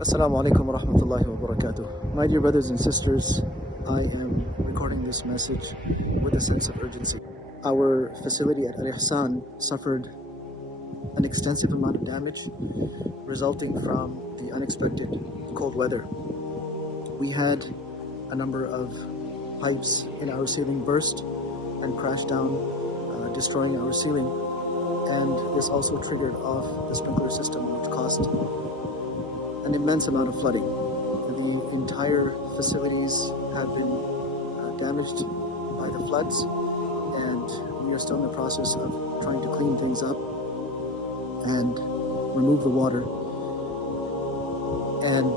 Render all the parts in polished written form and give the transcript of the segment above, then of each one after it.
Assalamu alaikum wa rahmatullahi wa barakatuh. My dear brothers and sisters, I am recording this message with a sense of urgency. Our facility at Al-Ihsan suffered an extensive amount of damage resulting from the unexpected cold weather. We had a number of pipes in our ceiling burst and crash down, destroying our ceiling, and this also triggered off the sprinkler system, which caused an immense amount of flooding. The entire facilities have been damaged by the floods, and we are still in the process of trying to clean things up and remove the water. And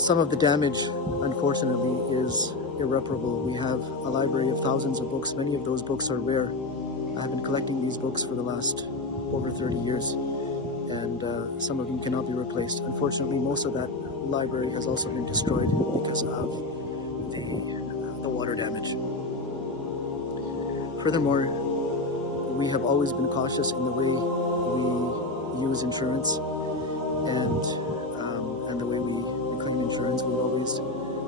some of the damage, unfortunately, is irreparable. We have a library of thousands of books. Many of those books are rare. I have been collecting these books for the last over 30 years, and some of them cannot be replaced. Unfortunately, most of that library has also been destroyed because of the water damage. Furthermore, we have always been cautious in the way we use insurance and the way we claim insurance. We've always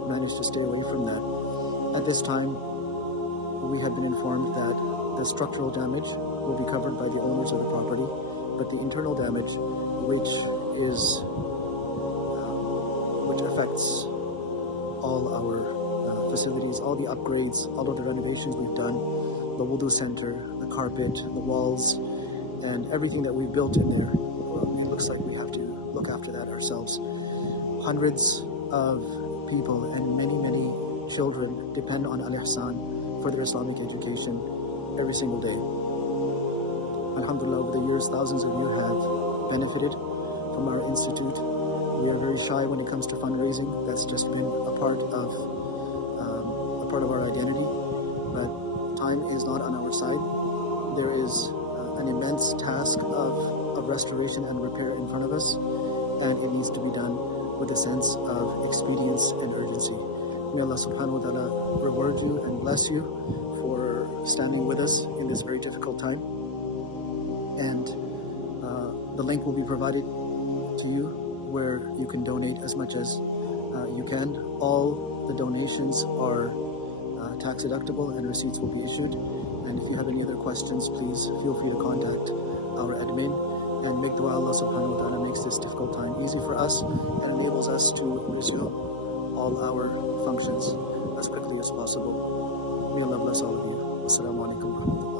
managed to stay away from that. At this time, we had been informed that the structural damage will be covered by the owners of the property, but the internal damage, which affects all our facilities, all the upgrades, all of the renovations we've done, the wudu center, the carpet, the walls, and everything that we've built in there, it looks like we have to look after that ourselves. Hundreds of people and many children depend on Al-Ihsan for their Islamic education every single day. Alhamdulillah, over the years, thousands of you have benefited from our institute. We are very shy when it comes to fundraising. That's just been a part of our identity. But time is not on our side. There is an immense task of restoration and repair in front of us, and it needs to be done with a sense of expedience and urgency. May Allah subhanahu wa ta'ala reward you and bless you for standing with us in this very difficult time. And the link will be provided to you where you can donate as much as you can. All the donations are tax deductible and receipts will be issued. And if you have any other questions, please feel free to contact our admin, and make dua Allah subhanahu wa ta'ala makes this difficult time easy for us and enables us to resume all our functions as quickly as possible. May Allah bless all of you. Assalamu alaikum.